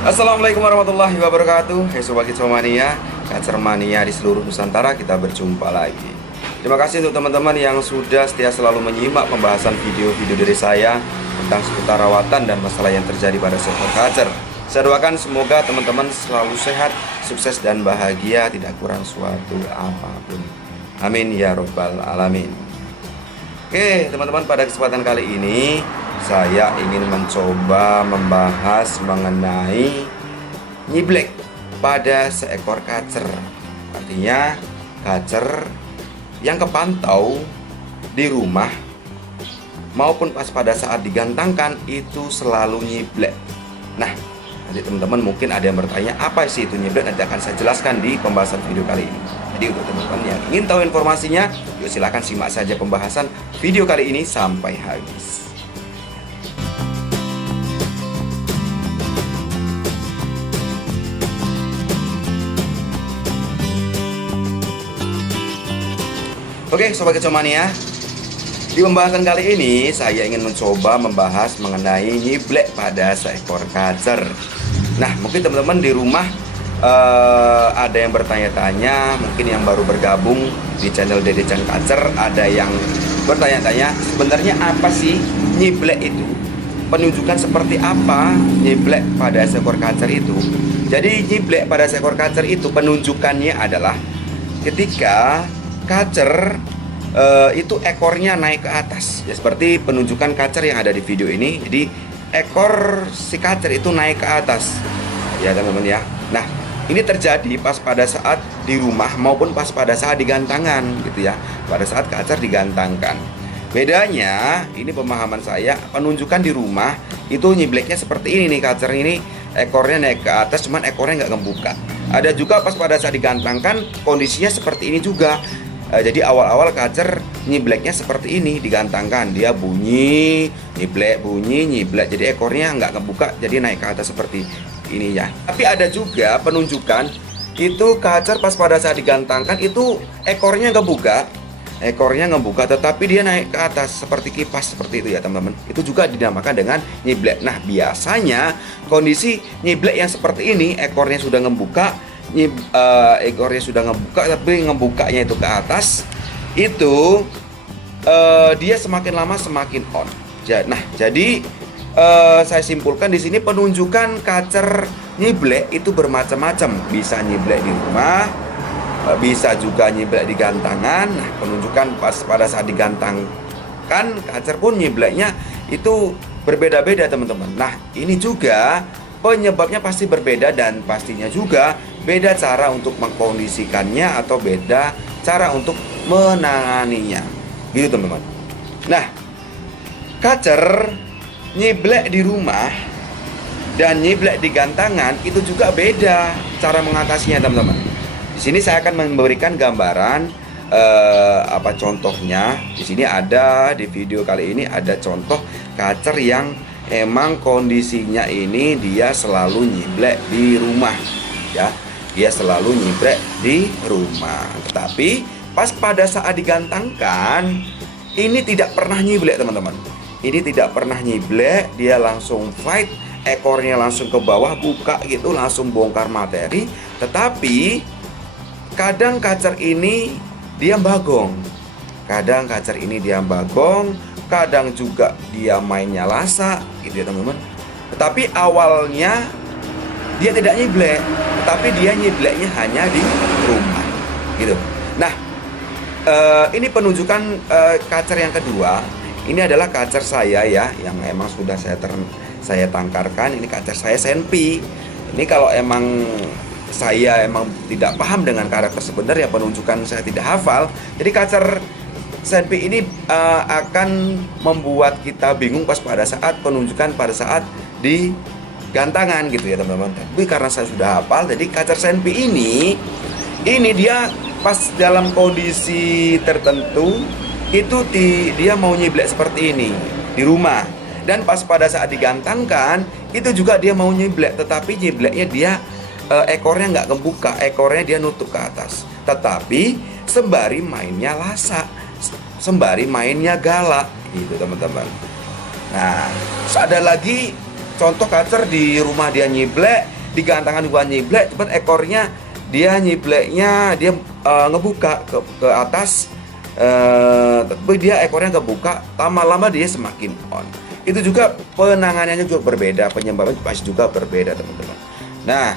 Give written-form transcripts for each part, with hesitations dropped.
Assalamualaikum warahmatullahi wabarakatuh. Hai Sobat Kitsomania, Kacermania di seluruh Nusantara, kita berjumpa lagi. Terima kasih untuk teman-teman yang sudah setia selalu menyimak pembahasan video-video dari saya tentang seputar rawatan dan masalah yang terjadi pada seekor kacer. Saya doakan semoga teman-teman selalu sehat, sukses dan bahagia, tidak kurang suatu apapun. Amin ya robbal alamin. Oke teman-teman, pada kesempatan kali ini saya ingin mencoba membahas mengenai nyiblek pada seekor kacer. Artinya kacer yang kepantau di rumah maupun pas pada saat digantangkan itu selalu nyiblek. Nah, nanti teman-teman mungkin ada yang bertanya apa sih itu nyiblek, nanti akan saya jelaskan di pembahasan video kali ini. Jadi untuk teman-teman yang ingin tahu informasinya, yuk silahkan simak saja pembahasan video kali ini sampai habis. Oke Sobat Kitsomania, di pembahasan kali ini saya ingin mencoba membahas mengenai nyiblek pada seekor kacer. Nah mungkin teman-teman di rumah ada yang bertanya-tanya, mungkin yang baru bergabung di channel Dede Chan Kacer, ada yang bertanya-tanya sebenarnya apa sih nyiblek itu, penunjukan seperti apa nyiblek pada seekor kacer itu. Jadi nyiblek pada seekor kacer itu penunjukannya adalah ketika kacer itu ekornya naik ke atas, ya seperti penunjukan kacer yang ada di video ini. Jadi ekor si kacer itu naik ke atas, ya teman-teman ya. Nah ini terjadi pas pada saat di rumah maupun pas pada saat digantangkan gitu ya, pada saat kacer digantangkan. Bedanya ini pemahaman saya, penunjukan di rumah itu nyibleknya seperti ini nih, kacer ini ekornya naik ke atas, cuman ekornya nggak ngebuka. Ada juga pas pada saat digantangkan kondisinya seperti ini juga. Jadi awal-awal kacer nyibleknya seperti ini, digantangkan dia bunyi, nyiblek, bunyi, nyiblek. Jadi ekornya nggak ngebuka, jadi naik ke atas seperti ini ya. Tapi ada juga penunjukan itu kacer pas pada saat digantangkan itu ekornya ngebuka, tetapi dia naik ke atas seperti kipas, seperti itu ya teman-teman. Itu juga dinamakan dengan nyiblek. Nah biasanya kondisi nyiblek yang seperti ini, ekornya sudah ngebuka, ekornya sudah ngebuka tapi ngebukanya itu ke atas, itu dia semakin lama semakin on. Nah jadi saya simpulkan di sini penunjukan kacer nyiblek itu bermacam-macam, bisa nyiblek di rumah, bisa juga nyiblek di gantangan. Nah penunjukan pas pada saat digantangkan kacer pun nyibleknya itu berbeda-beda teman-teman. Nah ini juga penyebabnya pasti berbeda dan pastinya juga beda cara untuk mengkondisikannya atau beda cara untuk menanganinya, gitu teman-teman. Nah, kacer nyiblek di rumah dan nyiblek di gantangan itu juga beda cara mengatasinya teman-teman. Di sini saya akan memberikan gambaran apa contohnya. Di sini ada di video kali ini ada contoh kacer yang emang kondisinya ini dia selalu nyiblek di rumah ya. Dia selalu nyiblek di rumah. Tetapi pas pada saat digantangkan ini tidak pernah nyiblek teman-teman. Ini tidak pernah nyiblek, dia langsung fight, ekornya langsung ke bawah, buka gitu, langsung bongkar materi. Tetapi kadang kacer ini dia bagong. Kadang kacer ini dia bagong, kadang juga dia mainnya lasa gitu ya teman-teman. Tetapi awalnya dia tidak nyiblek, tetapi dia nyibleknya hanya di rumah gitu. Nah ini penunjukan kacer yang kedua. Ini adalah kacer saya ya, yang emang sudah saya tangkarkan. Ini kacer saya senpi. Ini kalau emang saya emang tidak paham dengan karakter sebenarnya, penunjukan saya tidak hafal, jadi kacer senpi ini akan membuat kita bingung pas pada saat penunjukan pada saat di gantangan gitu ya teman-teman. Tapi karena saya sudah hafal, jadi kacer senpi ini dia pas dalam kondisi tertentu itu dia mau nyiblek seperti ini di rumah, dan pas pada saat digantangkan itu juga dia mau nyiblek, tetapi nyibleknya dia ekornya nggak kebuka, ekornya dia nutup ke atas, tetapi sembari mainnya lasa, sembari mainnya galak gitu teman-teman. Nah, ada lagi contoh kacer di rumah dia nyiblek, di gantangan juga nyiblek, cuman ekornya dia nyibleknya dia ngebuka ke atas, tapi dia ekornya kebuka, lama-lama dia semakin on. Itu juga penanganannya juga berbeda, penyebabnya pasti juga berbeda teman-teman. Nah,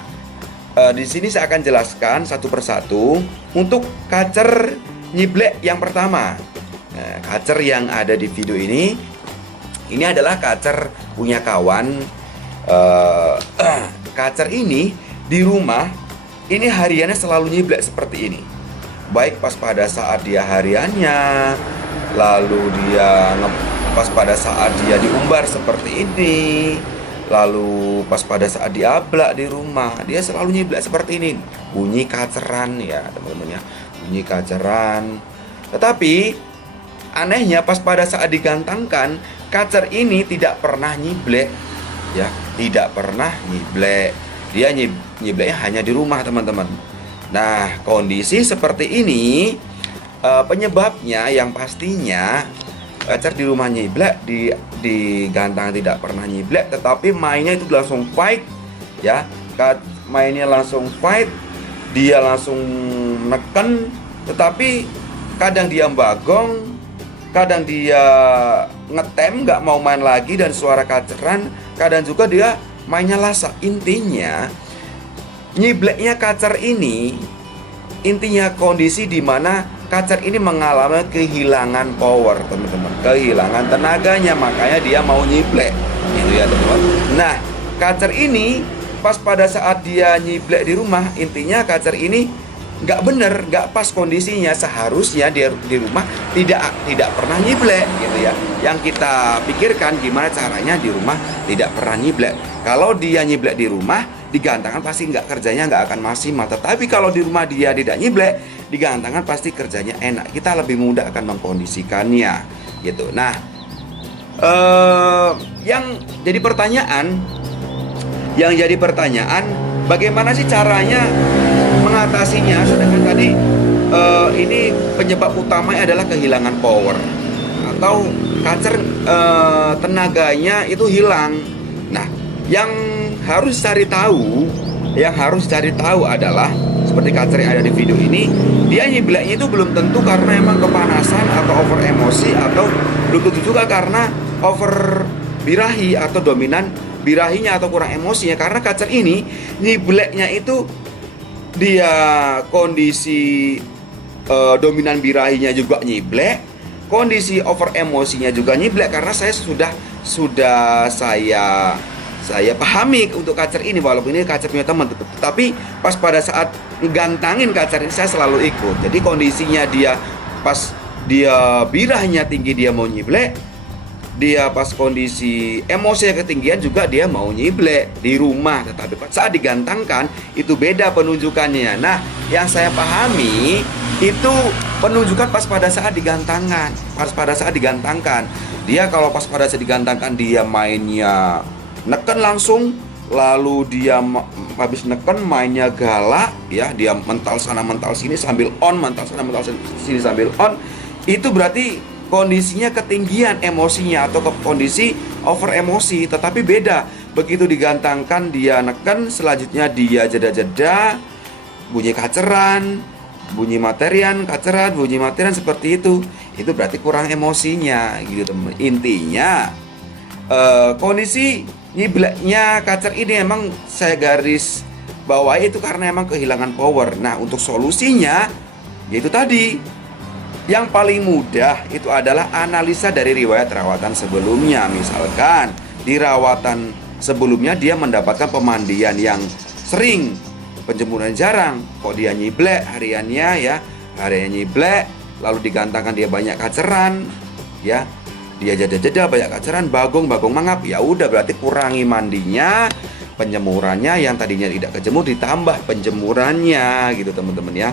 di sini saya akan jelaskan satu persatu untuk kacer nyiblek yang pertama. Nah, kacer yang ada di video ini adalah kacer punya kawan. Kacer ini di rumah ini hariannya selalu nyiblek seperti ini. Baik pas pada saat dia hariannya, lalu dia pas pada saat dia diumbar seperti ini, lalu pas pada saat diablak di rumah, dia selalu nyiblek seperti ini. Bunyi kaceran ya teman-teman ya, bunyi kaceran. Tetapi anehnya pas pada saat digantangkan, kacer ini tidak pernah nyiblek ya, tidak pernah nyiblek. Dia nyibleknya hanya di rumah teman-teman. Nah, kondisi seperti ini penyebabnya yang pastinya kacer di rumah nyiblek, di gantang tidak pernah nyiblek, tetapi mainnya itu langsung fight ya. Mainnya langsung fight, dia langsung neken, tetapi kadang dia bagong, kadang dia ngetem nggak mau main lagi dan suara kaceran, kadang juga dia mainnya lasa. Intinya nyibleknya kacer ini, intinya kondisi di mana kacer ini mengalami kehilangan power teman-teman, kehilangan tenaganya, makanya dia mau nyiblek gitu ya teman-teman. Nah, kacer ini pas pada saat dia nyiblek di rumah, intinya kacer ini nggak bener, nggak pas kondisinya. Seharusnya dia di rumah tidak pernah nyiblek gitu ya. Yang kita pikirkan gimana caranya di rumah tidak pernah nyiblek. Kalau dia nyiblek di rumah, digantangan pasti kerjanya nggak akan maksimal. Tetapi kalau di rumah dia tidak nyiblek, digantangan pasti kerjanya enak. Kita lebih mudah akan mengkondisikannya gitu. Nah, yang jadi pertanyaan, bagaimana sih caranya mengatasinya? Sedangkan tadi ini penyebab utamanya adalah kehilangan power atau kacer, tenaganya itu hilang. Nah, yang harus cari tahu adalah seperti kacer yang ada di video ini, dia nyibleknya itu belum tentu karena emang kepanasan atau over emosi, atau belum tentu juga karena over birahi atau dominan birahinya atau kurang emosinya. Karena kacer ini nyibleknya itu dia kondisi dominan birahinya juga nyiblek, kondisi over emosinya juga nyiblek. Karena saya sudah saya pahami untuk kacer ini, walaupun ini kacer punya teman, tetapi pas pada saat gantangin kacer ini saya selalu ikut. Jadi kondisinya dia pas dia birahnya tinggi dia mau nyiblek, dia pas kondisi emosinya ketinggian juga dia mau nyiblek di rumah. Tetapi saat digantangkan itu beda penunjukannya. Nah, yang saya pahami itu penunjukan pas pada saat digantangkan. Dia kalau pas pada saat digantangkan dia mainnya neken langsung, lalu dia habis neken mainnya galak ya, dia mental sana mental sini sambil on, mental sana mental sini sambil on. Itu berarti kondisinya ketinggian emosinya atau kondisi over emosi. Tetapi beda begitu digantangkan dia neken, selanjutnya dia jeda-jeda, bunyi kaceran, bunyi materian, kaceran, bunyi materian seperti itu berarti kurang emosinya gitu teman. Intinya kondisi nyibleknya kacer ini emang saya garis bawahi itu karena emang kehilangan power. Nah, untuk solusinya yaitu tadi, yang paling mudah itu adalah analisa dari riwayat rawatan sebelumnya. Misalkan di rawatan sebelumnya dia mendapatkan pemandian yang sering, penjemuran jarang, kok dia nyiblek hariannya ya, hariannya nyiblek, lalu digantangkan dia banyak kaceran ya, dia jeda-jeda banyak kaceran, bagong mangap, ya udah berarti kurangi mandinya, penjemurannya yang tadinya tidak kejemur ditambah penjemurannya gitu teman-teman ya.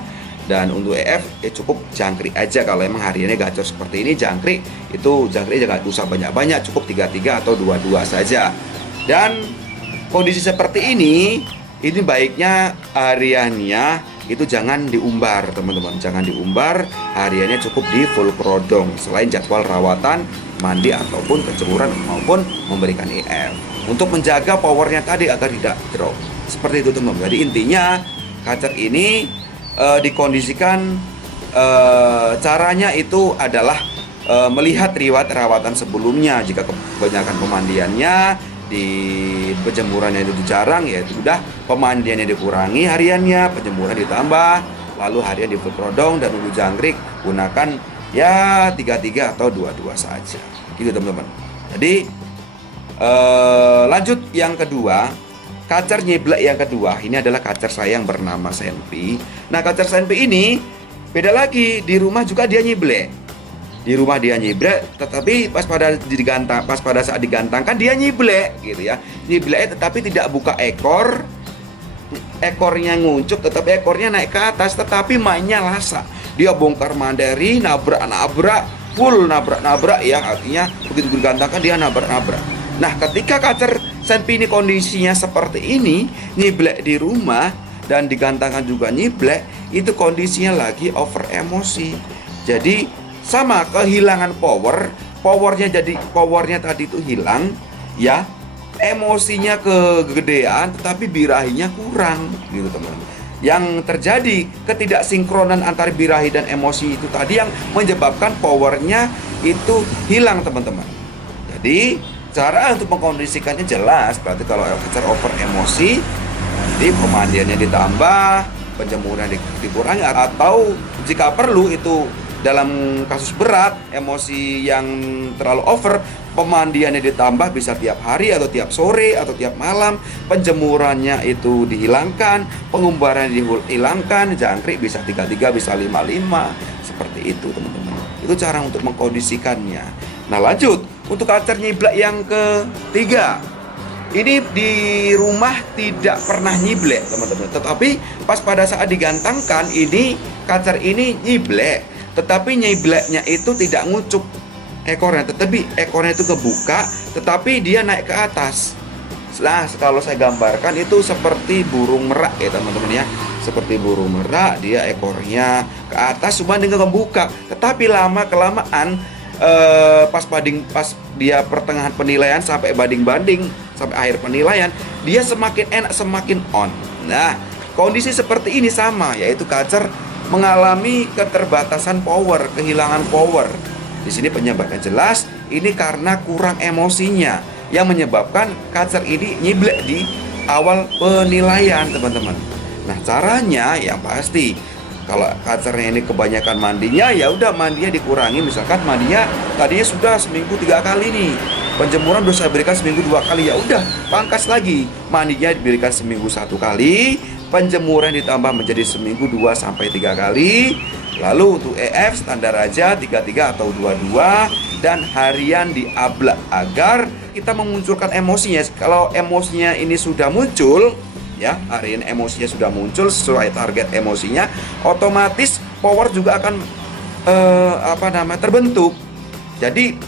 Dan untuk EF cukup jangkrik aja. Kalau emang hariannya gacor seperti ini, jangkrik jangan usah banyak-banyak, cukup 3-3 atau 2-2 saja. Dan kondisi seperti ini baiknya hariannya itu jangan diumbar teman-teman, jangan diumbar, hariannya cukup di full prodong selain jadwal rawatan, mandi ataupun penjemuran maupun memberikan EF. untuk menjaga powernya tadi agar tidak drop. Seperti itu teman-teman. Jadi intinya kacer ini dikondisikan, caranya itu adalah melihat riwayat rawatan sebelumnya. Jika kebanyakan pemandiannya, di penjemurannya itu jarang, ya itu udah pemandiannya dikurangi hariannya, penjemuran ditambah, lalu harian di full prodong, dan untuk jangkrik gunakan ya 3-3 atau 2-2 saja gitu teman-teman. Jadi lanjut yang kedua, kacer nyiblek yang kedua. Ini adalah kacer saya yang bernama Senpi. Nah, kacer Senpi ini beda lagi, di rumah juga dia nyiblek. Di rumah dia nyiblek, tetapi pas pada saat digantangkan dia nyiblek gitu ya. Nyiblek tetapi tidak buka ekor. Ekornya nguncup tetapi ekornya naik ke atas, tetapi mainnya lasa. Dia bongkar mandiri, nabrak-nabrak, full nabrak-nabrak ya. Artinya begitu digantangkan dia nabrak-nabrak. Nah, ketika kacer Senpi ini kondisinya seperti ini, nyiblek di rumah dan digantangkan juga nyiblek, itu kondisinya lagi over emosi. Jadi sama, kehilangan powernya tadi itu hilang ya, emosinya kegedean tetapi birahinya kurang gitu teman-teman. Yang terjadi ketidaksinkronan antara birahi dan emosi itu tadi yang menyebabkan powernya itu hilang teman-teman. Jadi cara untuk mengkondisikannya jelas, berarti kalau kacer over emosi, jadi pemandiannya ditambah, penjemuran dikurangi, atau jika perlu itu dalam kasus berat, emosi yang terlalu over, pemandiannya ditambah bisa tiap hari atau tiap sore atau tiap malam, penjemurannya itu dihilangkan, pengumbarannya dihilangkan, jangkrik bisa 3-3, bisa 5-5, seperti itu teman-teman. Itu cara untuk mengkondisikannya. Nah, lanjut untuk kacer nyiblek yang ketiga. Ini di rumah tidak pernah nyiblek teman-teman, tetapi pas pada saat digantangkan ini kacer ini nyiblek. Tetapi nyibleknya itu tidak ngucup ekornya, tetapi ekornya itu kebuka, tetapi dia naik ke atas. Nah, kalau saya gambarkan itu seperti burung merak ya teman-teman ya. Seperti burung merak, dia ekornya ke atas cuma dengan kebuka. Tetapi lama-kelamaan pas dia pertengahan penilaian sampai banding-banding, sampai akhir penilaian, dia semakin enak, semakin on. Nah, kondisi seperti ini sama, yaitu kacer mengalami keterbatasan power, kehilangan power. Di sini penyebabnya jelas, ini karena kurang emosinya yang menyebabkan kacer ini nyiblek di awal penilaian, teman-teman. Nah, caranya yang pasti, kalau kacernya ini kebanyakan mandinya, ya udah mandinya dikurangi. Misalkan mandinya tadinya sudah seminggu 3 kali nih, penjemuran sudah saya berikan seminggu 2 kali, ya udah pangkas lagi, mandinya diberikan seminggu 1 kali, penjemuran ditambah menjadi seminggu 2-3 kali. Lalu untuk EF standar aja 3-3 atau 2-2, dan harian diablak agar kita memunculkan emosinya. Kalau emosinya ini sudah muncul ya, harian emosinya sudah muncul sesuai target emosinya, otomatis power juga akan terbentuk. Jadi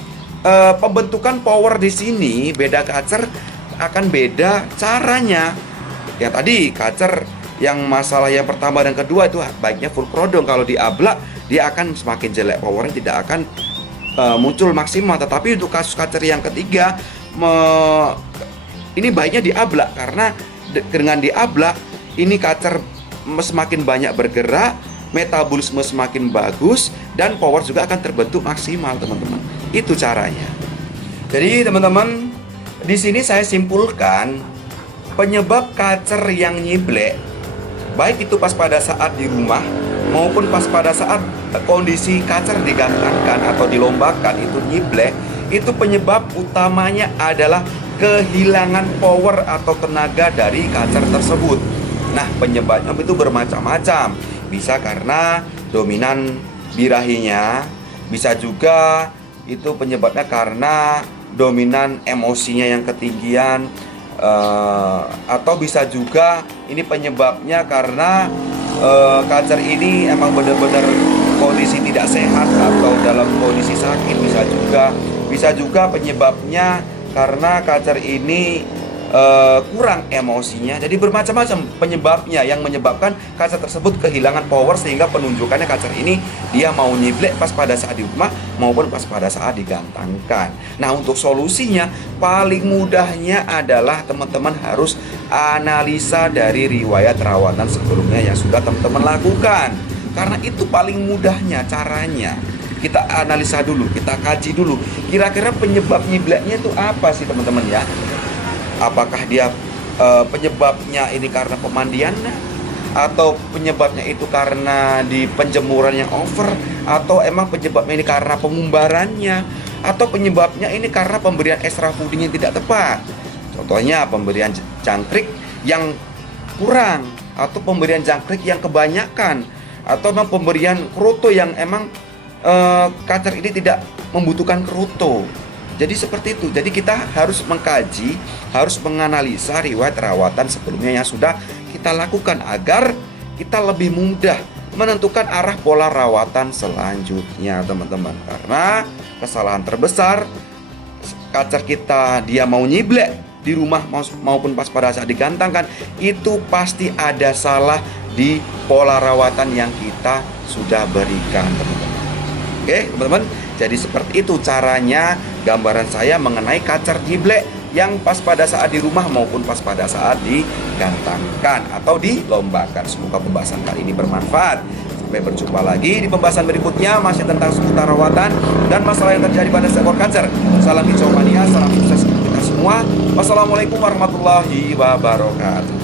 pembentukan power di sini beda kacer akan beda caranya. Ya tadi kacer yang masalah yang pertama dan kedua itu baiknya full prodong. Kalau diablak dia akan semakin jelek, powernya tidak akan muncul maksimal. Tetapi untuk kasus kacer yang ketiga, ini baiknya diablak, karena dengan diablak ini kacer semakin banyak bergerak, metabolisme semakin bagus, dan power juga akan terbentuk maksimal teman-teman. Itu caranya. Jadi teman-teman, di sini saya simpulkan penyebab kacer yang nyiblek, baik itu pas pada saat di rumah maupun pas pada saat kondisi kacer digantangkan atau dilombakan itu nyiblek, itu penyebab utamanya adalah kehilangan power atau tenaga dari kacer tersebut. Nah, penyebabnya itu bermacam-macam. Bisa karena dominan birahinya, bisa juga itu penyebabnya karena dominan emosinya yang ketinggian, atau bisa juga ini penyebabnya karena kacer ini emang benar-benar kondisi tidak sehat atau dalam kondisi sakit. Bisa juga penyebabnya karena kacer ini kurang emosinya. Jadi bermacam-macam penyebabnya yang menyebabkan kacer tersebut kehilangan power, sehingga penunjukannya kacer ini dia mau nyiblek pas pada saat di rumah maupun pas pada saat digantangkan. Nah, untuk solusinya paling mudahnya adalah teman-teman harus analisa dari riwayat rawatan sebelumnya yang sudah teman-teman lakukan. Karena itu paling mudahnya caranya. Kita analisa dulu, kita kaji dulu. Kira-kira penyebab nyibleknya itu apa sih teman-teman ya? Apakah dia penyebabnya ini karena pemandiannya, atau penyebabnya itu karena di penjemuran yang over, atau emang penyebabnya ini karena pengumbarannya, atau penyebabnya ini karena pemberian extra fooding yang tidak tepat. Contohnya pemberian jangkrik yang kurang, atau pemberian jangkrik yang kebanyakan, atau memang pemberian kroto yang emang kacer ini tidak membutuhkan kroto. Jadi seperti itu. Jadi kita harus mengkaji, harus menganalisa riwayat rawatan sebelumnya yang sudah kita lakukan agar kita lebih mudah menentukan arah pola rawatan selanjutnya, teman-teman. Karena kesalahan terbesar kacer kita dia mau nyiblek di rumah maupun pas pada saat digantangkan, itu pasti ada salah di pola rawatan yang kita sudah berikan, teman-teman. Oke, teman-teman. Jadi seperti itu caranya gambaran saya mengenai kacer nyiblek yang pas pada saat di rumah maupun pas pada saat digantangkan atau dilombakan. Semoga pembahasan kali ini bermanfaat. Sampai berjumpa lagi di pembahasan berikutnya masih tentang seputar rawatan dan masalah yang terjadi pada seekor kacer. Salam hijau mania, salam sukses untuk kita semua. Wassalamualaikum warahmatullahi wabarakatuh.